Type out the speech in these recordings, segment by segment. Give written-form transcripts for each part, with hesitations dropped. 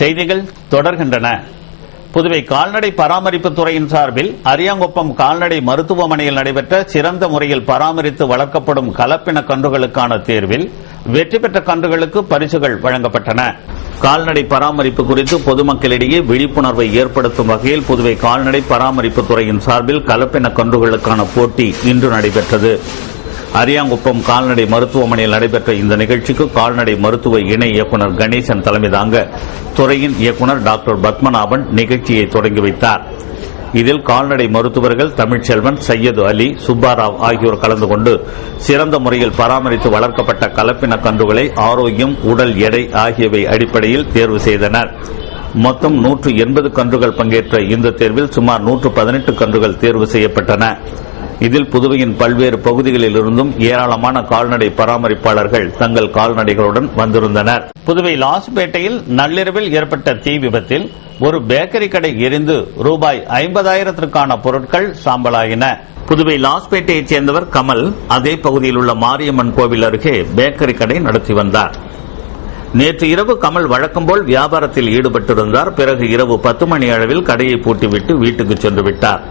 செய்திகள் தொடர்கின்றன. புதுவை கால்நடை பராமரிப்பு துறையின் சார்பில் அரியாங்குப்பம் கால்நடை மருத்துவமனையில் நடைபெற்ற சிறந்த முறையில் பராமரித்து வளர்க்கப்படும் கலப்பின கன்றுகளுக்கான தேர்வில் வெற்றி பெற்ற கன்றுகளுக்கு பரிசுகள் வழங்கப்பட்டன. கால்நடை பராமரிப்பு குறித்து பொதுமக்களிடையே விழிப்புணர்வை ஏற்படுத்தும் வகையில் புதுவை கால்நடை பராமரிப்பு துறையின் சார்பில் கலப்பின கன்றுகளுக்கான போட்டி இன்று நடைபெற்றது. அரியாங்குப்பம் கால்நடை மருத்துவமனையில் நடைபெற்ற இந்த நிகழ்ச்சிக்கு கால்நடை மருத்துவ இணை இயக்குநர் கணேசன் தலைமை தாங்க துறையின் இயக்குநர் டாக்டர் பத்மநாபன் நிகழ்ச்சியை தொடங்கி வைத்தார். இதில் கால்நடை மருத்துவர்கள் தமிழ்ச்செல்வன், சையது அலி, சுப்பாராவ் ஆகியோர் கலந்து கொண்டு சிறந்த முறையில் பராமரித்து வளர்க்கப்பட்ட கலப்பின கன்றுகளை ஆரோக்கியம், உடல் எடை ஆகியவை அடிப்படையில் தேர்வு செய்தனர். மொத்தம் 180 கன்றுகள் பங்கேற்ற இந்த தேர்வில் சுமார் 118 கன்றுகள் தேர்வு செய்யப்பட்டன. இதில் புதுவையின் பல்வேறு பகுதிகளில் இருந்தும் ஏராளமான கால்நடை பராமரிப்பாளர்கள் தங்கள் கால்நடைகளுடன் வந்திருந்தனர். புதுவை லாஸ்பேட்டையில் நள்ளிரவில் ஏற்பட்ட தீ விபத்தில் ஒரு பேக்கரி கடை எரிந்து ரூபாய் 50,000 பொருட்கள் சாம்பலாயின. புதுவை லாஸ்பேட்டையைச் சேர்ந்தவர் கமல் அதே பகுதியில் உள்ள மாரியம்மன் கோவில் அருகே பேக்கரி கடை நடத்தி வந்தார். நேற்று இரவு கமல் வழக்கம்போல் வியாபாரத்தில் ஈடுபட்டிருந்தார். பிறகு இரவு 10 மணி அளவில் கடையை பூட்டிவிட்டு வீட்டுக்கு சென்று விட்டார்.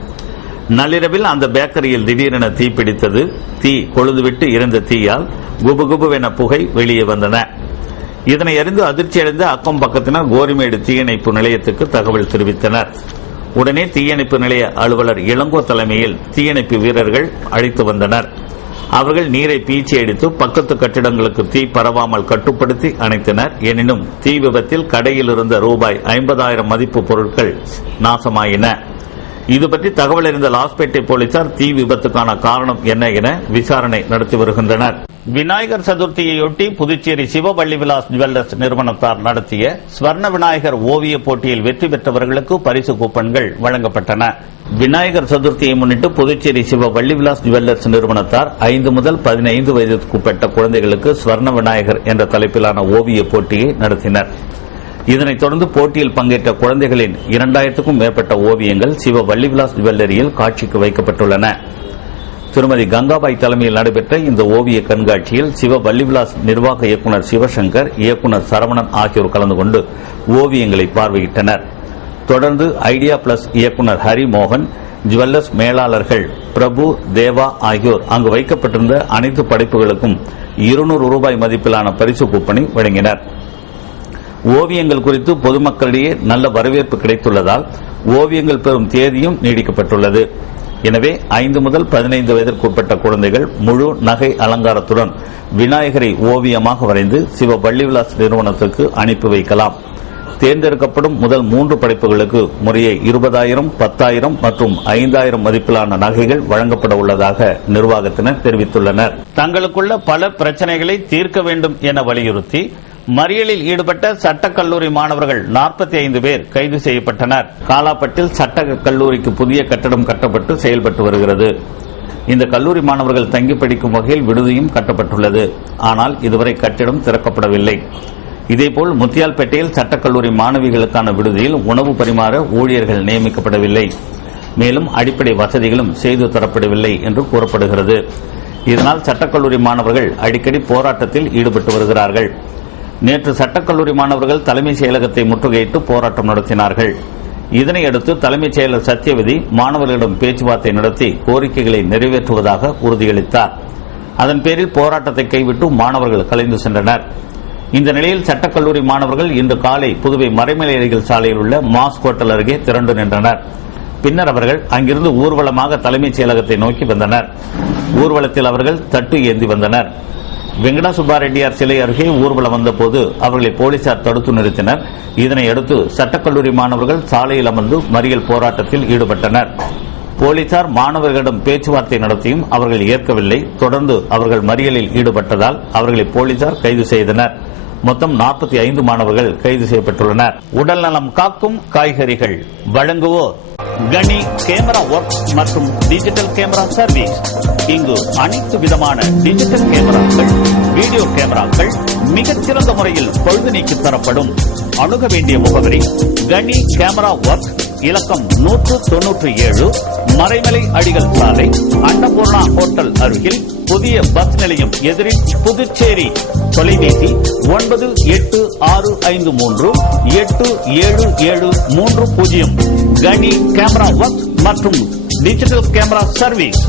நள்ளிரவில் அந்த பேக்கரியில் திடீரென தீ பிடித்தது. தீ கொழுந்துவிட்டு இருந்த தீயால் குபுகுபுவென புகை வெளியே வந்தன. இதனை அறிந்து அதிர்ச்சியடைந்த அக்கம் பக்கத்தினர் கோரிமேடு தீயணைப்பு நிலையத்துக்கு தகவல் தெரிவித்தனர். உடனே தீயணைப்பு நிலைய அலுவலர் இளங்கோ தலைமையில் தீயணைப்பு வீரர்கள் அழைத்து வந்தனர். அவர்கள் நீரை பீச்சி அடித்து பக்கத்து கட்டிடங்களுக்கு தீ பரவாமல் கட்டுப்படுத்தி அணைத்தனர். எனினும் தீ விபத்தில் கடையில் இருந்த ரூபாய் 50,000 மதிப்பு பொருட்கள் நாசமாயின. இதுபற்றி தகவல் அறிந்த லாஸ்பேட்டை போலீசார் தீ விபத்துக்கான காரணம் என்ன என விசாரணை நடத்தி வருகின்றனர். விநாயகர் சதுர்த்தியையொட்டி புதுச்சேரி சிவவள்ளி விலாஸ் ஜுவல்லர்ஸ் நிறுவனத்தார் நடத்திய ஸ்வர்ண விநாயகர் ஓவிய போட்டியில் வெற்றி பெற்றவர்களுக்கு பரிசு கூப்பன்கள் வழங்கப்பட்டன. விநாயகர் சதுர்த்தியை முன்னிட்டு புதுச்சேரி சிவவள்ளி விலாஸ் ஜுவல்லர்ஸ் நிறுவனத்தார் 5 முதல் 15 வயதுக்குட்பட்ட குழந்தைகளுக்கு ஸ்வர்ண விநாயகர் என்ற தலைப்பிலான ஓவிய போட்டியை நடத்தினர். இதனைத் தொடர்ந்து போட்டியில் பங்கேற்ற குழந்தைகளின் 2000க்கும் மேற்பட்ட ஓவியங்கள் சிவ வள்ளி விலாஸ் ஜுவல்லரியில் காட்சிக்கு வைக்கப்பட்டுள்ளன. திருமதி கங்காபாய் தலைமையில் நடைபெற்ற இந்த ஓவிய கண்காட்சியில் சிவ வள்ளி விலாஸ் நிர்வாக இயக்குநர் சிவசங்கர், இயக்குநர் சரவணன் ஆகியோர் கலந்து கொண்டு ஓவியங்களை பார்வையிட்டனர். தொடர்ந்து ஐடியா பிளஸ் இயக்குநர் ஹரிமோகன், ஜுவல்லர்ஸ் மேலாளர்கள் பிரபு, தேவா ஆகியோர் அங்கு வைக்கப்பட்டிருந்த அனைத்து படைப்புகளுக்கும் 200 ரூபாய் மதிப்பிலான பரிசு கூப்பனை வழங்கினர். ஓவியங்கள் குறித்து பொதுமக்களிடையே நல்ல வரவேற்பு கிடைத்துள்ளதால் ஓவியங்கள் பெறும் தேதியும் நீடிக்கப்பட்டுள்ளது. எனவே 5 முதல் 15 வயதிற்குட்பட்ட குழந்தைகள் முழு நகை அலங்காரத்துடன் விநாயகரை ஓவியமாக வரைந்து சிவ வள்ளி விலாஸ் நிறுவனத்துக்கு அனுப்பி வைக்கலாம். தேர்ந்தெடுக்கப்படும் முதல் 3 படைப்புகளுக்கு முறையே 20,000, 10,000 மற்றும் 5,000 மதிப்பிலான நகைகள் வழங்கப்பட உள்ளதாக நிர்வாகத்தினர் தெரிவித்துள்ளனர். தங்களுக்குள்ள பல பிரச்சனைகளை தீர்க்க வேண்டும் என வலியுறுத்தி மறியலில் ஈடுபட்ட சட்டக்கல்லூரி மாணவர்கள் 45 பேர் கைது செய்யப்பட்டனர். காலாப்பட்டில் சட்ட கல்லூரிக்கு புதிய கட்டடம் கட்டப்பட்டு செயல்பட்டு வருகிறது. இந்த கல்லூரி மாணவர்கள் தங்கி படிக்கும் வகையில் விடுதியும் கட்டப்பட்டுள்ளது. ஆனால் இதுவரை கட்டிடம் திறக்கப்படவில்லை. இதேபோல் முத்தியால்பேட்டையில் சட்டக்கல்லூரி மாணவிகளுக்கான விடுதியில் உணவு பரிமாற ஊழியர்கள் நியமிக்கப்படவில்லை. மேலும் அடிப்படை வசதிகளும் செய்து தரப்படவில்லை என்று கூறப்படுகிறது. இதனால் சட்டக்கல்லூரி மாணவர்கள் அடிக்கடி போராட்டத்தில் ஈடுபட்டு வருகிறார்கள். நேற்று சட்டக்கல்லூரி மாணவர்கள் தலைமைச் செயலகத்தை முற்றுகையிட்டு போராட்டம் நடத்தினார்கள். இதனையடுத்து தலைமைச் செயலர் சத்யவதி மாணவர்களிடம் பேச்சுவார்த்தை நடத்தி கோரிக்கைகளை நிறைவேற்றுவதாக உறுதியளித்தார். அதன் பேரில் போராட்டத்தை கைவிட்டு மாணவர்கள் கலைந்து சென்றனர். இந்த நிலையில் சட்டக்கல்லூரி மாணவர்கள் இன்று காலை புதுவை மறைமலையடிகள் சாலையில் உள்ள மாஸ் ஹோட்டல் அருகே திரண்டு நின்றனர். பின்னர் அவர்கள் அங்கிருந்து ஊர்வலமாக தலைமைச் செயலகத்தை நோக்கி வந்தனர். ஊர்வலத்தில் அவர்கள் தட்டு ஏந்தி வந்தனர். வெங்கடா சுப்பாரெட்டியார் சிலை அருகே ஊர்வலம் வந்தபோது அவர்களை போலீசார் தடுத்து நிறுத்தினர். இதனையடுத்து சட்டக்கல்லூரி மாணவர்கள் சாலையில் அமர்ந்து மறியல் போராட்டத்தில் ஈடுபட்டனர். போலீசார் மாணவர்களிடம் பேச்சுவார்த்தை நடத்தியும் அவர்கள் ஏற்கவில்லை. தொடர்ந்து அவர்கள் மறியலில் ஈடுபட்டதால் அவர்களை போலீசார் கைது செய்தனர். மொத்தம் 45 மாணவர்கள் கைது செய்யப்பட்டுள்ளனர். உடல் நலம் காக்கும் காய்கறிகள் வழங்குவோர் கனி கேமரா ஒர்க் மற்றும் டிஜிட்டல் கேமரா சர்வீஸ். இங்கு அனைத்து விதமான டிஜிட்டல் கேமராக்கள், வீடியோ கேமராக்கள் மிகச்சிறந்த முறையில் பழுது நீக்கி தரப்படும். அணுக வேண்டிய முகவரி கனி கேமரா ஒர்க், இலக்கம் 197, மறைமலை அடிகள் சாலை, அன்னபூர்ணா ஹோட்டல் அருகில், புதிய பஸ் நிலையம் எதிரில், புதுச்சேரி. தொலைபேசி 9865387730. கனி கேமரா ஒர்க் மற்றும் டிஜிட்டல் கேமரா சர்வீஸ்.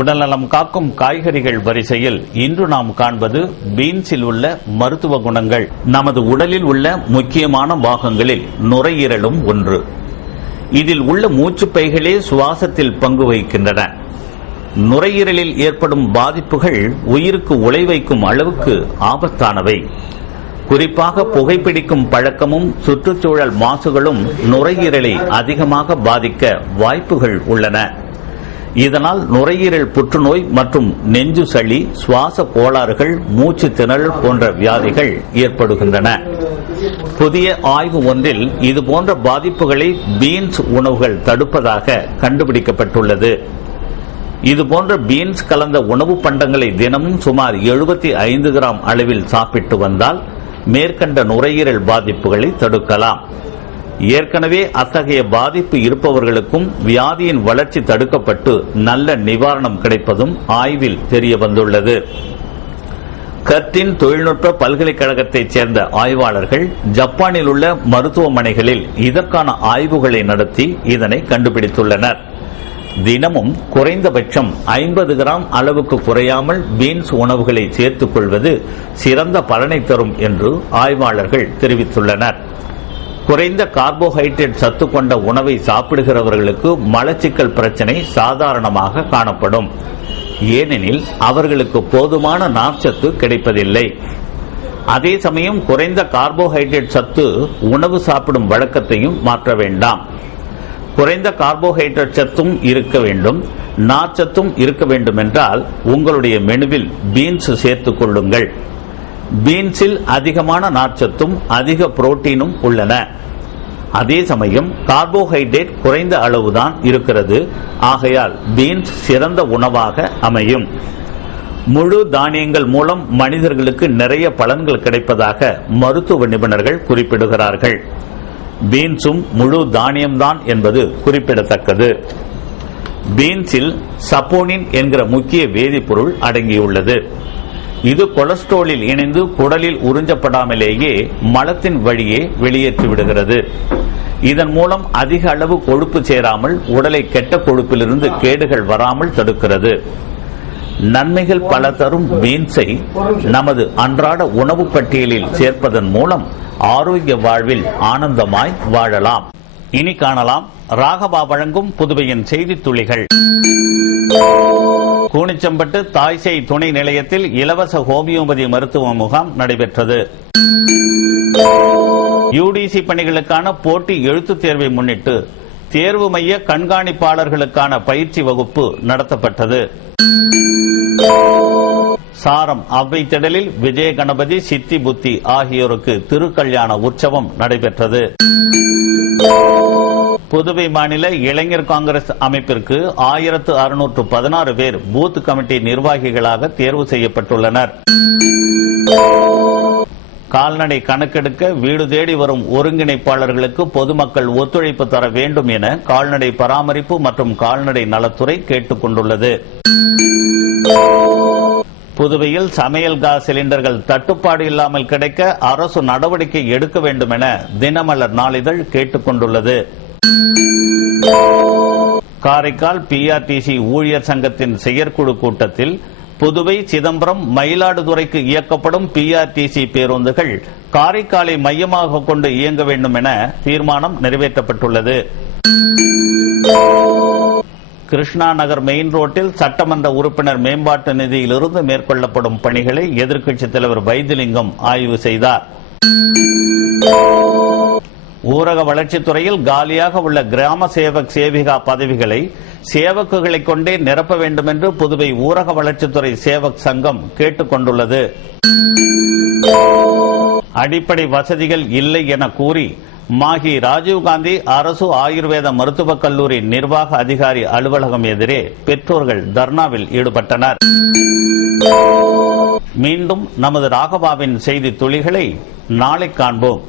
உடல்நலம் காக்கும் காய்கறிகள் வரிசையில் இன்று நாம் காண்பது பீன்ஸில் உள்ள மருத்துவ குணங்கள். நமது உடலில் உள்ள முக்கியமான பாகங்களில் நுரையீரலும் ஒன்று. இதில் உள்ள மூச்சுப்பைகளே சுவாசத்தில் பங்கு வகிக்கின்றன. நுரையீரலில் ஏற்படும் பாதிப்புகள் உயிருக்கு உலை வைக்கும் அளவுக்கு ஆபத்தானவை. குறிப்பாக புகைப்பிடிக்கும் பழக்கமும் சுற்றுச்சூழல் மாசுகளும் நுரையீரலை அதிகமாக பாதிக்க வாய்ப்புகள் உள்ளன. இதனால் நுரையீரல் புற்றுநோய் மற்றும் நெஞ்சு சளி, சுவாச கோளாறுகள், மூச்சு திணறல் போன்ற வியாதிகள் ஏற்படுகின்றன. புதிய ஆய்வு ஒன்றில் இதுபோன்ற பாதிப்புகளை பீன்ஸ் உணவுகள் தடுப்பதாக கண்டுபிடிக்கப்பட்டுள்ளது. இதுபோன்ற பீன்ஸ் கலந்த உணவு பண்டங்களை தினமும் சுமார் 75 கிராம் அளவில் சாப்பிட்டு வந்தால் மேற்கண்ட நுரையீரல் பாதிப்புகளை தடுக்கலாம். ஏற்கனவே அத்தகைய பாதிப்பு இருப்பவர்களுக்கும் வியாதியின் வளர்ச்சி தடுக்கப்பட்டு நல்ல நிவாரணம் கிடைப்பதும் ஆய்வில் தெரிய வந்துள்ளது. கர்டின் தொழில்நுட்ப பல்கலைக்கழகத்தைச் சேர்ந்த ஆய்வாளர்கள் ஜப்பானில் உள்ள மருத்துவமனைகளில் இதற்கான ஆய்வுகளை நடத்தி இதனை கண்டுபிடித்துள்ளனர். தினமும் குறைந்தபட்சம் 50 கிராம் அளவுக்கு குறையாமல் பீன்ஸ் உணவுகளை சேர்த்துக் கொள்வது சிறந்த பலனை தரும் என்று ஆய்வாளர்கள் தெரிவித்துள்ளனர். குறைந்த கார்போஹைட்ரேட் சத்து கொண்ட உணவை சாப்பிடுகிறவர்களுக்கு மலச்சிக்கல் பிரச்சனை சாதாரணமாக காணப்படும். ஏனெனில் அவர்களுக்கு போதுமான நார்ச்சத்து கிடைப்பதில்லை. அதே சமயம் குறைந்த கார்போஹைட்ரேட் சத்து உணவு சாப்பிடும் வழக்கத்தையும் மாற்ற வேண்டாம். குறைந்த கார்போஹைட்ரேட் சத்தும் இருக்க வேண்டும், நார்ச்சத்தும் இருக்க வேண்டும் என்றால் உங்களுடைய மெனுவில் பீன்ஸ் சேர்த்துக் கொள்ளுங்கள். பீன்ஸில் அதிகமான நார்ச்சத்தும் அதிக புரோட்டீனும் உள்ளன. அதே சமயம் கார்போஹைட்ரேட் குறைந்த அளவுதான் இருக்கிறது. ஆகையால் பீன்ஸ் சிறந்த உணவாக அமையும். முழு தானியங்கள் மூலம் மனிதர்களுக்கு நிறைய பலன்கள் கிடைப்பதாக மருத்துவ நிபுணர்கள் குறிப்பிடுகிறார்கள். பீன்ஸும் முழு தானியம்தான் என்பது குறிப்பிடத்தக்கது. பீன்ஸில் சப்போனின் என்கிற முக்கிய வேதிப்பொருள் அடங்கியுள்ளது. இது கொலஸ்ட்ராலில் இணைந்து குடலில் உறிஞ்சப்படாமலேயே மலத்தின் வழியே வெளியேற்றிவிடுகிறது. இதன் மூலம் அதிக அளவு கொழுப்பு சேராமல் உடலை கெட்ட கொழுப்பிலிருந்து கேடுகள் வராமல் தடுக்கிறது. நன்மைகள் பல தரும் பீன்ஸை நமது அன்றாட உணவு பட்டியலில் சேர்ப்பதன் மூலம் ஆரோக்கிய வாழ்வில் ஆனந்தமாய் வாழலாம். இனி காணலாம் ராகவா வழங்கும் புதுவையின் செய்தி துளிகள். கூனிச்சம்பட்டு தாய்சேய் துணை நிலையத்தில் இலவச ஹோமியோபதி மருத்துவ முகாம் நடைபெற்றது. யுடிசி பணிகளுக்கான போட்டி எழுத்துத் தேர்வை முன்னிட்டு தேர்வு மைய கண்காணிப்பாளர்களுக்கான பயிற்சி வகுப்பு நடத்தப்பட்டது. சாரம் அவ்வை திடலில் விஜய கணபதி, சித்தி புத்தி ஆகியோருக்கு திருக்கல்யாண உற்சவம் நடைபெற்றது. புதுவை மாநில இளைஞர் காங்கிரஸ் அமைப்பிற்கு 1616 பேர் பூத் கமிட்டி நிர்வாகிகளாக தேர்வு செய்யப்பட்டுள்ளனர். கால்நடை கணக்கெடுக்க வீடு தேடி வரும் ஒருங்கிணைப்பாளர்களுக்கு பொதுமக்கள் ஒத்துழைப்பு தர வேண்டும் என கால்நடை பராமரிப்பு மற்றும் கால்நடை நலத்துறை கேட்டுக் கொண்டுள்ளது. புதுவையில் சமையல் காஸ் சிலிண்டர்கள் தட்டுப்பாடு இல்லாமல் கிடைக்க அரசு நடவடிக்கை எடுக்க வேண்டும் என தினமலர் நாளிதழ் கேட்டுக் கொண்டுள்ளது. காரைக்கால் பிஆர்டிசி ஊழியர் சங்கத்தின் செயற்குழு கூட்டத்தில் புதுவை, சிதம்பரம், மயிலாடுதுறைக்கு இயக்கப்படும் பிஆர்டிசி பேருந்துகள் காரைக்காலை மையமாக கொண்டு இயங்க வேண்டும் என தீர்மானம் நிறைவேற்றப்பட்டுள்ளது. கிருஷ்ணா நகர் மெயின் ரோட்டில் சட்டமன்ற உறுப்பினர் மேம்பாட்டு நிதியிலிருந்து மேற்கொள்ளப்படும் பணிகளை எதிர்க்கட்சித் தலைவர் வைத்திலிங்கம் ஆய்வு செய்தார். ஊரக வளர்ச்சித்துறையில் காலியாக உள்ள கிராம சேவக் சேவிகா பதவிகளை சேவக்குகளை கொண்டே நிரப்ப வேண்டும் என்று புதுவை ஊரக வளர்ச்சித்துறை சேவக் சங்கம் கேட்டுக் கொண்டுள்ளது. அடிப்படை வசதிகள் இல்லை என கூறி மாகி ராஜீவ்காந்தி அரசு ஆயுர்வேத மருத்துவக் கல்லூரி நிர்வாக அதிகாரி அலுவலகம் எதிரே பெற்றோர்கள் தர்ணாவில் ஈடுபட்டனர். மீண்டும் நமது ராகவாவின் செய்தி துளிகளை நாளை காண்போம்.